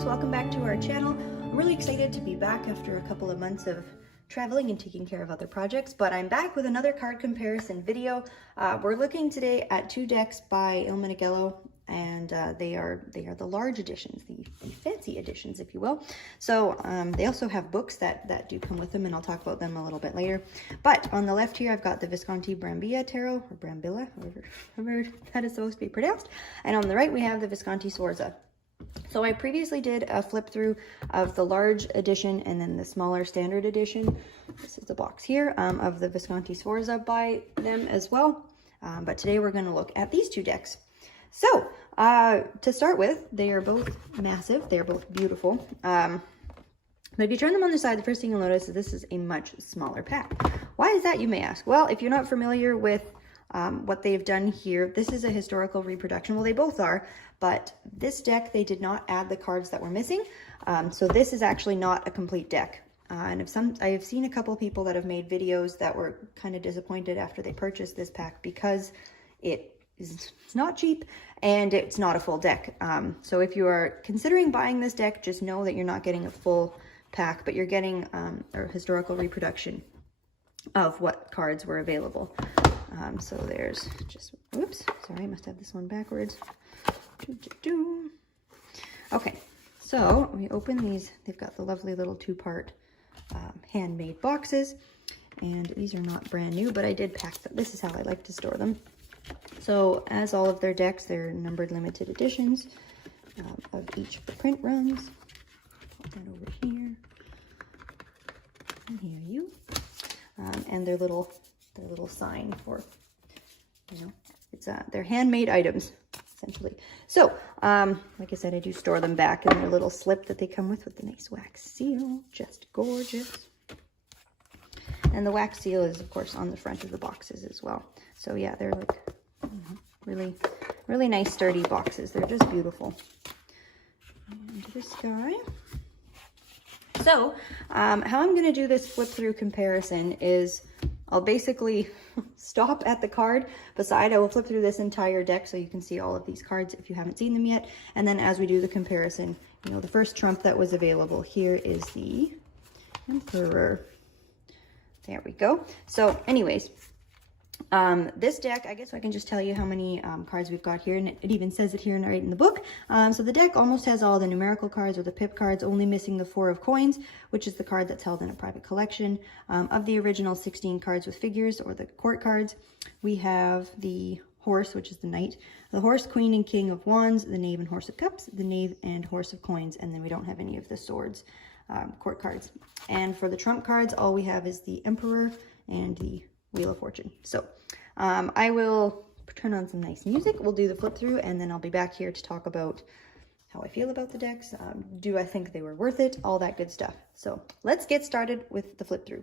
folks, welcome back to our channel. I'm really excited to be back after a couple of months of traveling and taking care of other projects, but I'm back with another card comparison video. We're looking today at two decks by Il Meneghello, and they are the large editions, the fancy editions, if you will. So they also have books that do come with them, and I'll talk about them a little bit later. But on the left here, I've got the Visconti Brambilla tarot, or Brambilla, however that is supposed to be pronounced. And on the right, we have the Visconti Sforza. So I previously did a flip through of the large edition and then the smaller standard edition. This is the box here of the Visconti Sforza by them as well. But today we're going to look at these two decks. So to start with, they are both massive. They're both beautiful. But if you turn them on the side, the first thing you'll notice is this is a much smaller pack. Why is that, you may ask? Well, if you're not familiar with what they've done here, this is a historical reproduction. Well, they both are, but this deck, they did not add the cards that were missing. So this is actually not a complete deck. And I have seen a couple people that have made videos that were kind of disappointed after they purchased this pack because it's not cheap and it's not a full deck. So if you are considering buying this deck, just know that you're not getting a full pack, but you're getting a historical reproduction of what cards were available. So there's just, oops, sorry, I must have this one backwards. Okay, so we open these. They've got the lovely little two-part handmade boxes, and these are not brand new, but I did pack them. This is how I like to store them. So as all of their decks, they're numbered limited editions of each print runs. Put that over here. And here you. And their little sign for, you know, it's they're handmade items essentially. So like I said, I do store them back in their little slip that they come with the nice wax seal. Just gorgeous. And the wax seal is of course on the front of the boxes as well. So yeah, they're like, you know, really nice sturdy boxes. They're just beautiful. And this guy. So how I'm going to do this flip through comparison is I'll basically stop at the card beside. I will flip through this entire deck so you can see all of these cards if you haven't seen them yet. And then as we do the comparison, you know, the first trump that was available here is the Emperor. There we go. So anyways, this deck, I guess I can just tell you how many cards we've got here, and it even says it here right in the book. So the deck almost has all the numerical cards or the pip cards, only missing the 4 of coins, which is the card that's held in a private collection. Of the original 16 cards with figures, or the court cards, we have the horse, which is the knight, the horse, queen, and king of wands, the knave and horse of cups, the knave and horse of coins, and then we don't have any of the swords court cards. And for the trump cards, all we have is the emperor and the Wheel of Fortune. So I will turn on some nice music. We'll do the flip through, and then I'll be back here to talk about how I feel about the decks. Do I think they were worth it? All that good stuff. So let's get started with the flip through.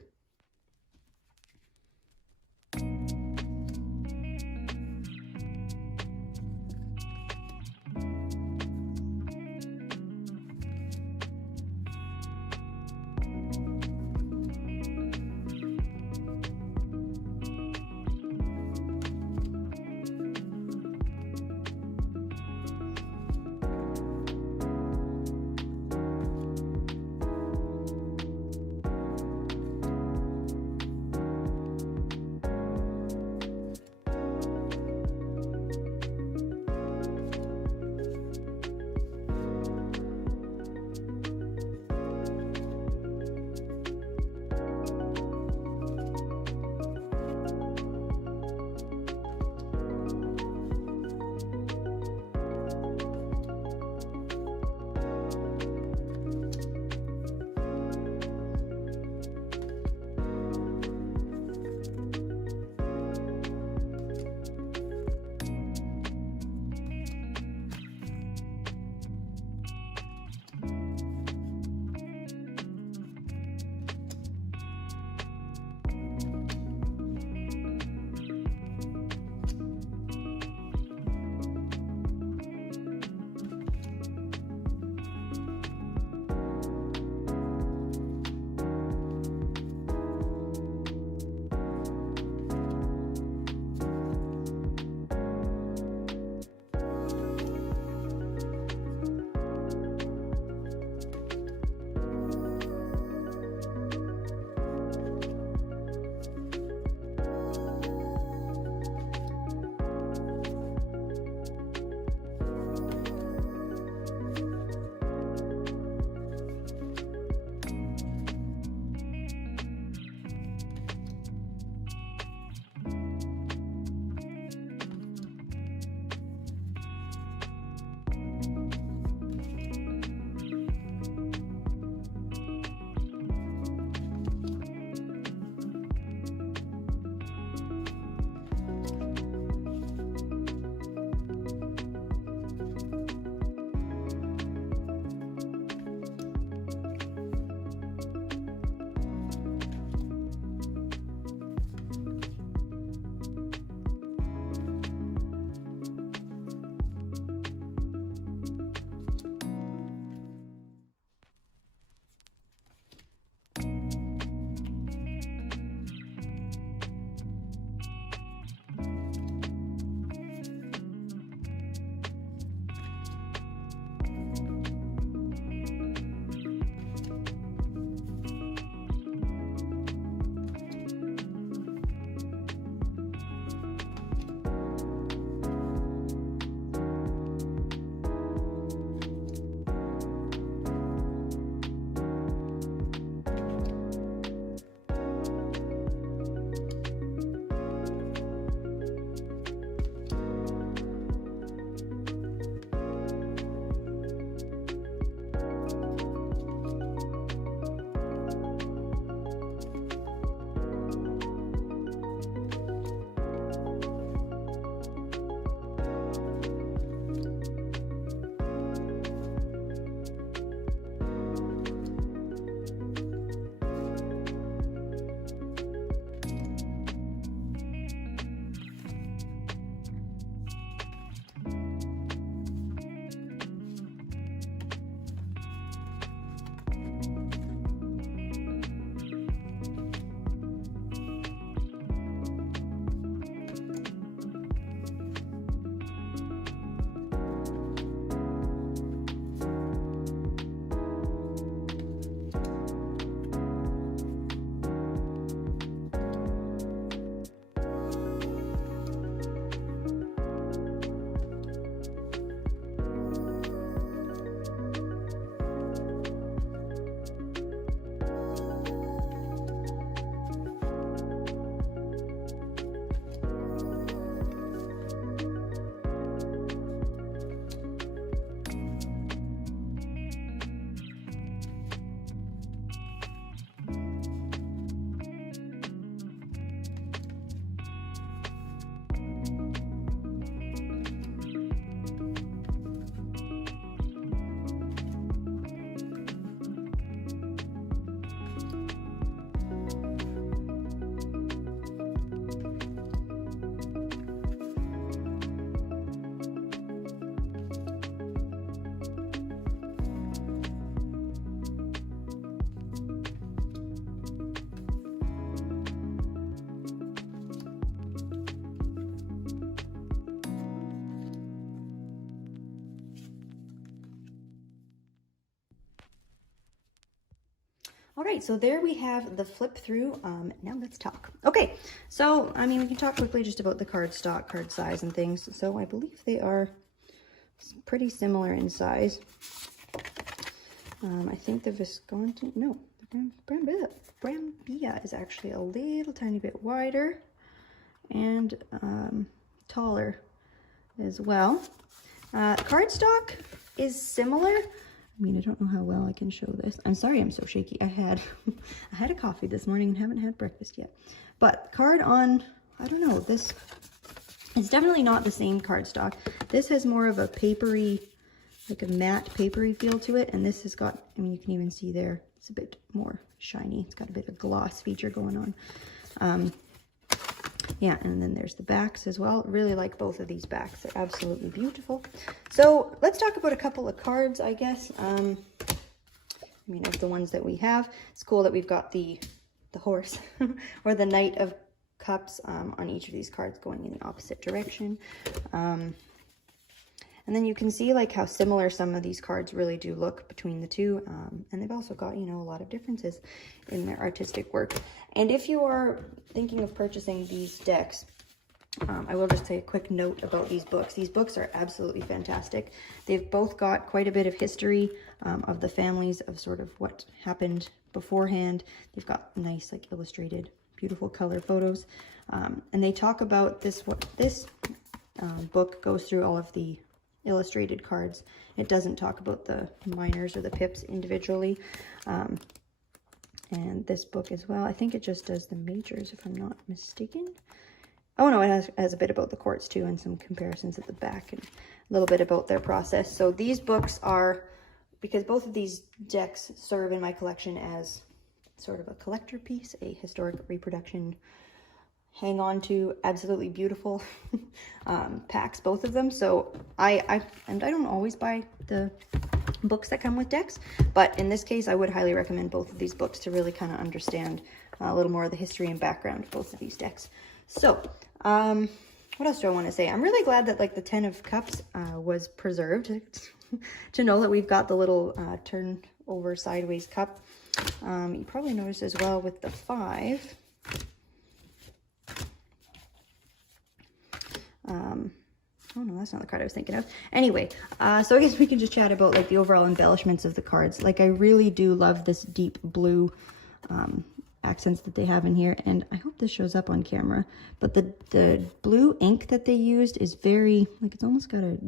All right, so there we have the flip through. Now let's talk. Okay, so, I mean, we can talk quickly just about the card stock, card size and things. So I believe they are pretty similar in size. I think the Visconti, no, the Brambilla is actually a little tiny bit wider and taller as well. Cardstock is similar. I mean, I don't know how well I can show this. I'm sorry I'm so shaky. I had a coffee this morning and haven't had breakfast yet. But card on, I don't know, this, it's definitely not the same cardstock. This has more of a papery, like a matte papery feel to it. And this has got, I mean, you can even see there, it's a bit more shiny. It's got a bit of gloss feature going on. Yeah, and then there's the backs as well. Really like both of these backs. They're absolutely beautiful. So let's talk about a couple of cards, I guess. I mean, of the ones that we have. It's cool that we've got the horse or the Knight of Cups on each of these cards going in the opposite direction. And then you can see like how similar some of these cards really do look between the two. And they've also got, you know, a lot of differences in their artistic work. And if you are thinking of purchasing these decks, I will just say a quick note about these books. These books are absolutely fantastic. They've both got quite a bit of history of the families of sort of what happened beforehand. They've got nice like illustrated, beautiful color photos. And they talk about this, what this book goes through all of the illustrated cards. It doesn't talk about the minors or the pips individually. And this book as well, I think it just does the majors if I'm not mistaken. Oh no, it has a bit about the courts too and some comparisons at the back and a little bit about their process. So these books are, because both of these decks serve in my collection as sort of a collector piece, a historic reproduction, hang on to, absolutely beautiful packs, both of them. So I don't always buy the books that come with decks, but in this case I would highly recommend both of these books to really kind of understand a little more of the history and background of both of these decks. So what else do I want to say? I'm really glad that like the 10 of Cups was preserved to know that we've got the little turn over sideways cup. You probably noticed as well with the 5. Oh no, that's not the card I was thinking of. Anyway, so I guess we can just chat about like the overall embellishments of the cards. Like I really do love this deep blue accents that they have in here, and I hope this shows up on camera. But the blue ink that they used is very, like it's almost got a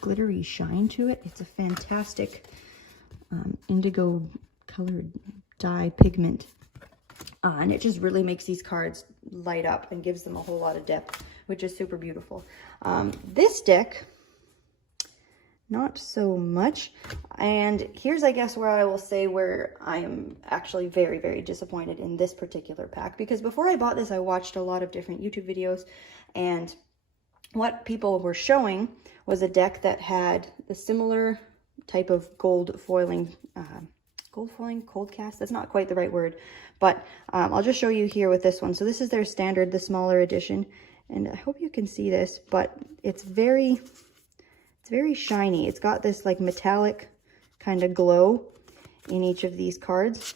glittery shine to it. It's a fantastic indigo colored dye pigment. And it just really makes these cards light up and gives them a whole lot of depth, which is super beautiful. This deck, not so much. And here's, I guess, where I will say where I am actually very, very disappointed in this particular pack. Because before I bought this, I watched a lot of different YouTube videos. And what people were showing was a deck that had the similar type of gold foiling, cold cast, that's not quite the right word, but I'll just show you here with this one. So this is their standard, the smaller edition, and I hope you can see this, but it's very shiny. It's got this like metallic kind of glow in each of these cards,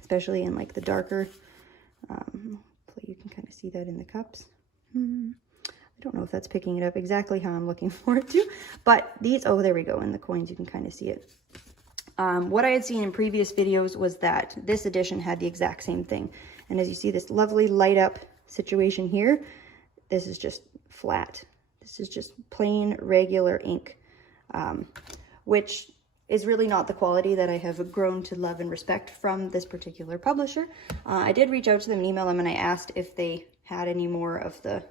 especially in like the darker, hopefully you can kind of see that in the cups. I don't know if that's picking it up exactly how I'm looking for it to, but these, oh, there we go, in the coins you can kind of see it. What I had seen in previous videos was that this edition had the exact same thing. And as you see this lovely light up situation here, this is just flat. This is just plain regular ink, which is really not the quality that I have grown to love and respect from this particular publisher. I did reach out to them and email them, and I asked if they had any more of the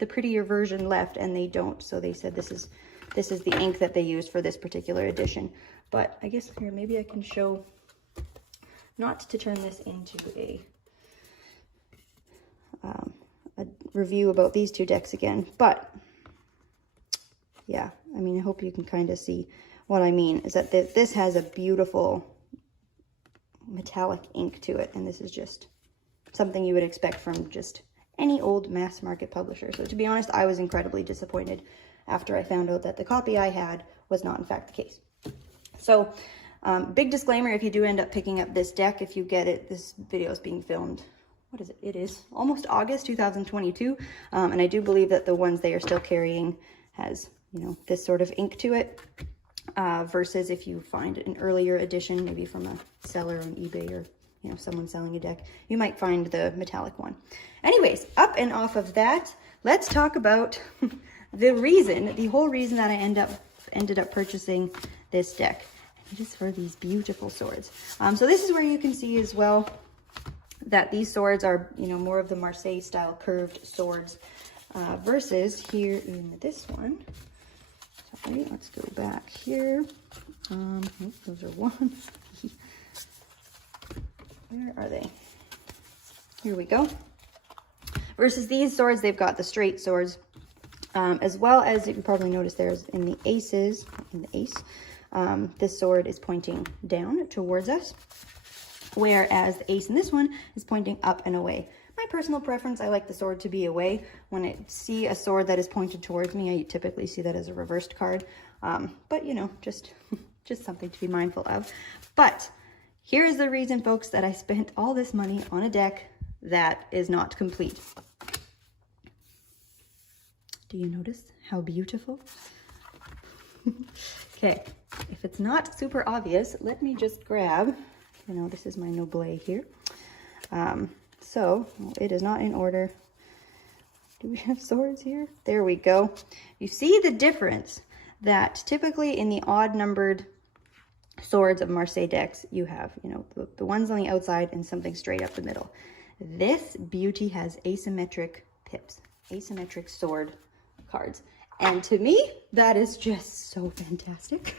the prettier version left, and they don't. So they said this is the ink that they used for this particular edition. But I guess here, maybe I can show, not to turn this into a review about these two decks again, but yeah, I mean, I hope you can kind of see what I mean, is that this has a beautiful metallic ink to it, and this is just something you would expect from just any old mass market publisher. So to be honest, I was incredibly disappointed after I found out that the copy I had was not in fact the case. So Big disclaimer, if you do end up picking up this deck, if you get it, this video is being filmed, what is it? It is almost August 2022. And I do believe that the ones they are still carrying has, you know, this sort of ink to it. Versus if you find an earlier edition, maybe from a seller on eBay or, you know, someone selling a deck, you might find the metallic one. Anyways, up and off of that, let's talk about the whole reason that I ended up purchasing this deck. It is for these beautiful swords. So this is where you can see as well that these swords are, you know, more of the Marseille style curved swords versus here in this one. Sorry, let's go back here. Those are one. Where are they? Here we go. Versus these swords, they've got the straight swords, as well as you can probably notice there's in the aces, this sword is pointing down towards us, whereas the ace in this one is pointing up and away. My personal preference, I like the sword to be away. When I see a sword that is pointed towards me, I typically see that as a reversed card. But you know, just something to be mindful of. But here is the reason, folks, that I spent all this money on a deck that is not complete. Do you notice how beautiful? Okay, if it's not super obvious, let me just grab, you know, this is my Noble here. So it is not in order. Do we have swords here? There we go. You see the difference that typically in the odd numbered swords of Marseille decks, you have, you know, the ones on the outside and something straight up the middle. This beauty has asymmetric pips, asymmetric sword cards. And to me, that is just so fantastic.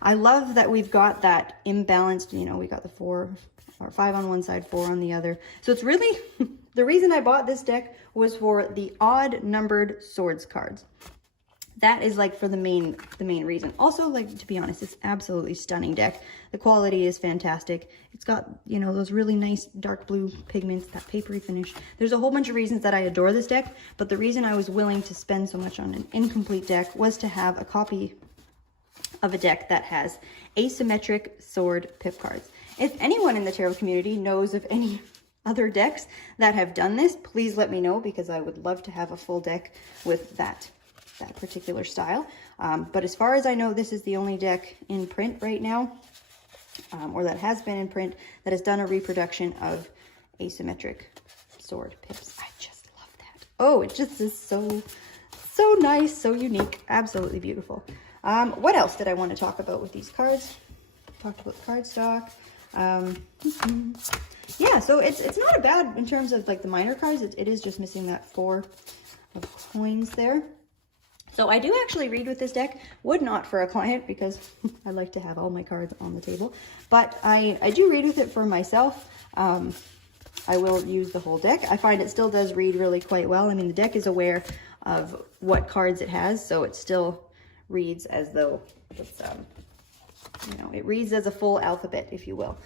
I love that we've got that imbalanced, you know, we got the 4 or 5 on one side, 4 on the other. So it's really, the reason I bought this deck was for the odd numbered swords cards. That is like for the main reason. Also, like, to be honest, it's absolutely stunning deck. The quality is fantastic. It's got, you know, those really nice dark blue pigments, that papery finish. There's a whole bunch of reasons that I adore this deck, but the reason I was willing to spend so much on an incomplete deck was to have a copy of a deck that has asymmetric sword pip cards. If anyone in the tarot community knows of any other decks that have done this, please let me know, because I would love to have a full deck with that particular style. But as far as I know, this is the only deck in print right now, or that has been in print, that has done a reproduction of asymmetric sword pips. I just love that. Oh, it just is so nice, so unique, absolutely beautiful. What else did I want to talk about with these cards? Talked about cardstock. Yeah, so it's not a bad in terms of like the minor cards. It is just missing that 4 of coins there. So I do actually read with this deck. Would not for a client, because I like to have all my cards on the table. But I do read with it for myself. I will use the whole deck. I find it still does read really quite well. I mean, the deck is aware of what cards it has, so it still reads as though it's, you know, it reads as a full alphabet, if you will.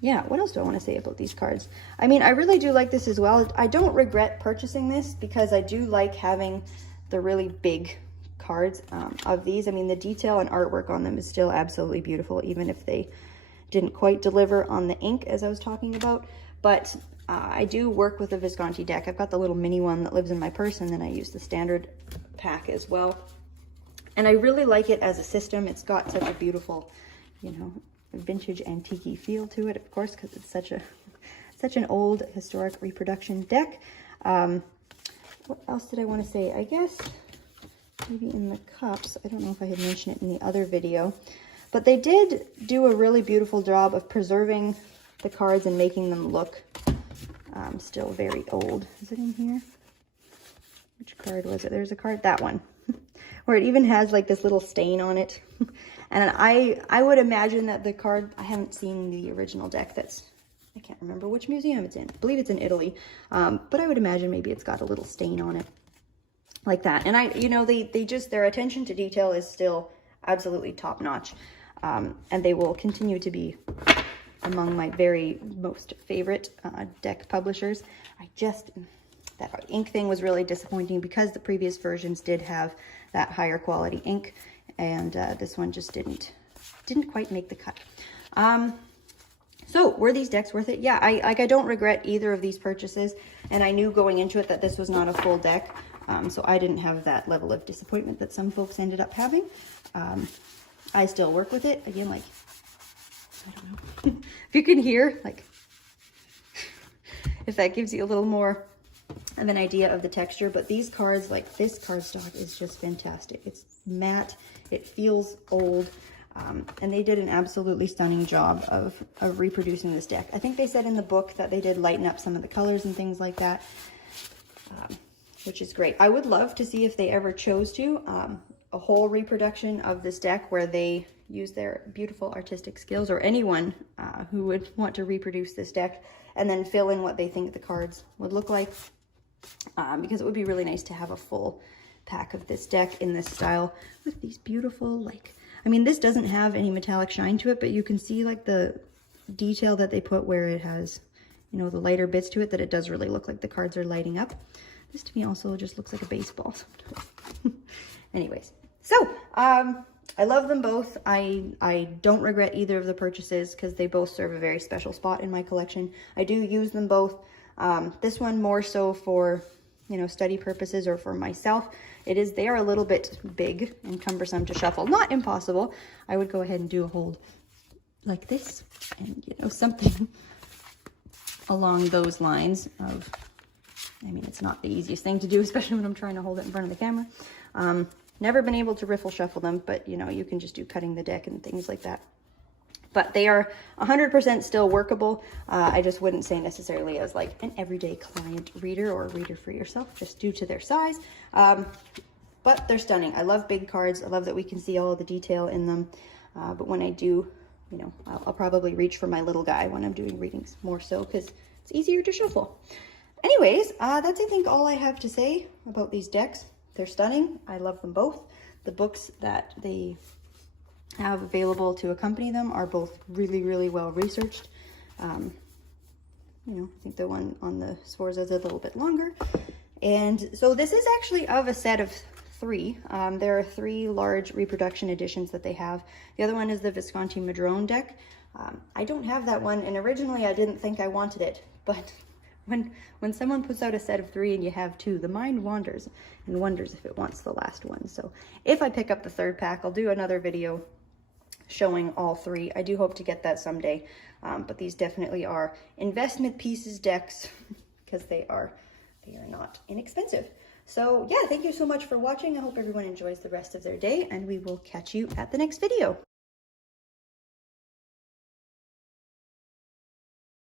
Yeah, what else do I want to say about these cards? I mean, I really do like this as well. I don't regret purchasing this because I do like having the really big cards of these. I mean, the detail and artwork on them is still absolutely beautiful, even if they didn't quite deliver on the ink as I was talking about. But I do work with a Visconti deck. I've got the little mini one that lives in my purse, and then I use the standard pack as well. And I really like it as a system. It's got such a beautiful, you know, vintage antique feel to it, of course, because it's such an old historic reproduction deck. What else did I want to say? I guess maybe in the cups, I don't know if I had mentioned it in the other video, but they did do a really beautiful job of preserving the cards and making them look still very old. Is it in here? Which card was it? There's a card, that one, where it even has like this little stain on it. And I would imagine that the card, I haven't seen the original deck that's, I can't remember which museum it's in. I believe it's in Italy. But I would imagine maybe it's got a little stain on it like that. And you know, they just, their attention to detail is still absolutely top notch. And they will continue to be among my very most favorite deck publishers. That ink thing was really disappointing because the previous versions did have that higher quality ink. and this one just didn't quite make the cut. So were these decks worth it? Yeah, I don't regret either of these purchases, and I knew going into it that this was not a full deck, so I didn't have that level of disappointment that some folks ended up having. I still work with it. Again, like, I don't know. If you can hear, like, if that gives you a little more of an idea of the texture, but these cards, like this cardstock is just fantastic. It's matte, it feels old. And they did an absolutely stunning job of reproducing this deck. I think they said in the book that they did lighten up some of the colors and things like that, which is great. I would love to see if they ever chose to, a whole reproduction of this deck where they use their beautiful artistic skills, or anyone who would want to reproduce this deck and then fill in what they think the cards would look like, because it would be really nice to have a full pack of this deck in this style with these beautiful, like, I mean, this doesn't have any metallic shine to it, but you can see like the detail that they put where it has, you know, the lighter bits to it, that it does really look like the cards are lighting up. This to me also just looks like a baseball sometimes. Anyways, so I love them both. I don't regret either of the purchases because they both serve a very special spot in my collection. I do use them both. This one more so for, you know, study purposes or for myself. They are a little bit big and cumbersome to shuffle. Not impossible. I would go ahead and do a hold like this, and, you know, something along those lines of, I mean, it's not the easiest thing to do, especially when I'm trying to hold it in front of the camera. Never been able to riffle shuffle them, but, you know, you can just do cutting the deck and things like that. But they are 100% still workable. I just wouldn't say necessarily as like an everyday client reader or reader for yourself, just due to their size. But they're stunning. I love big cards. I love that we can see all the detail in them. But when I do, you know, I'll probably reach for my little guy when I'm doing readings more so because it's easier to shuffle. Anyways, that's I think all I have to say about these decks. They're stunning. I love them both. The books that they have available to accompany them are both really, really well researched. You know, I think the one on the Sforza is a little bit longer. And so this is actually of a set of 3. There are 3 large reproduction editions that they have. The other one is the Visconti Madrone deck. I don't have that one, and originally I didn't think I wanted it, but when someone puts out a set of 3 and you have 2, the mind wanders and wonders if it wants the last one. So if I pick up the 3rd pack, I'll do another video showing all 3. I do hope to get that someday, but these definitely are investment pieces decks because they are not inexpensive. So yeah, thank you so much for watching. I hope everyone enjoys the rest of their day, and we will catch you at the next video.